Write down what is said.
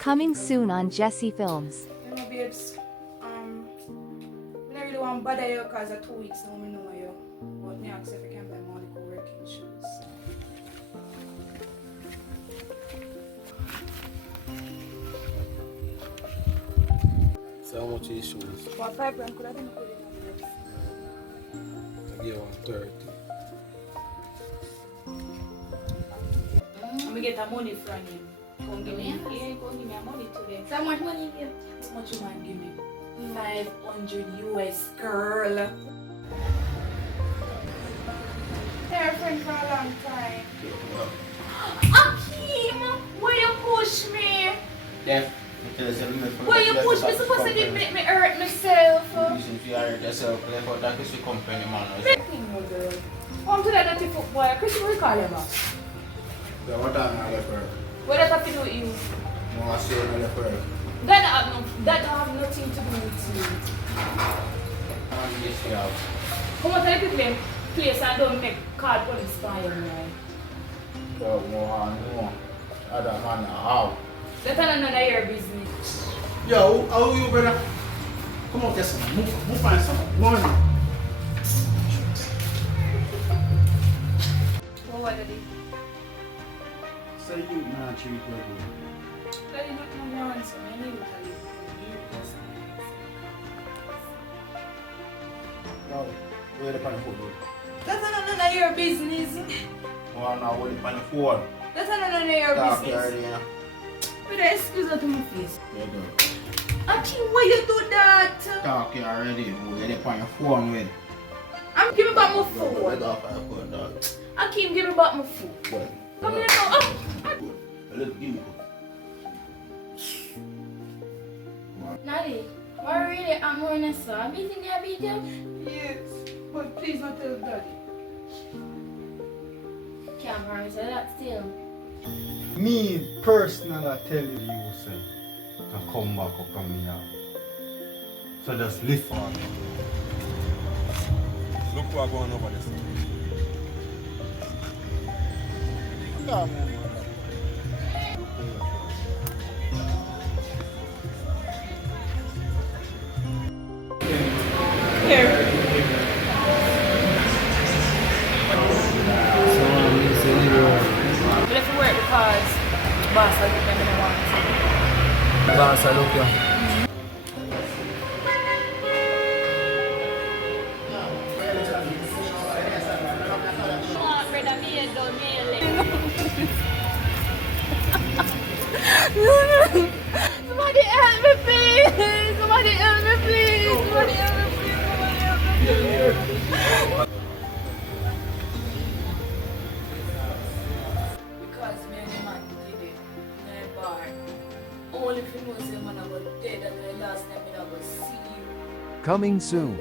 Coming soon on Jesse Films. You know, babes, I don't really want to bother you because of 2 weeks now, I know you. But me ask if you can buy money for working shoes. So how much are your shoes? For 5 grand, could I think put it I give 130. I'm going to get the money from him. Come give me, yeah, come give me money today. So how much money you give? How much you want to give me? 500 US, girl. They're friends for a long time. Akeem, why you push me? Def, Why you push me? Supposed to did make me hurt myself. If you hurt yourself, play for that Christy company, man. Come to that dirty football. Chris, will call him up. Yeah, what time are you for? What does that have to do with you? No, I say you're for. That don't have nothing to do with you. Man, yes, you have. Come on, tell people place and don't make card police for you, right? So, no. Other man, how? That's none of your business. Yo, how are you, brother? Come on, get some. Move find some. Morning. What did he? Say you not treat your boy. That is not my answer. I need to tell you. No, where the pan food? That's none of your business. No, I'm not holding pan phone. That's none of your Talk business. already, yeah. With the excuse out of my face. You do. Auntie, why you do that? Talk already. Where the pan phone with? I'm giving back my Let phone. off my phone, dog. Akeem, give me back my phone. What? Come here now. Oh. Let's give me. Nadi, why really I'm going to saw? I'm beating your video. Yes, but please not tell daddy. Can't promise you that still. Me personally I tell you, say, to come back up from me out. So just lift on me. Look what's going over this. Come on. Here. But if you work because boss I think I'm gonna want. Boss, I look you. Somebody help me please! Somebody help me please! Somebody help me please! Somebody help me please! Because me and the man did it in a bar. Only if you know say man I was dead and the last time I was see you. Coming soon.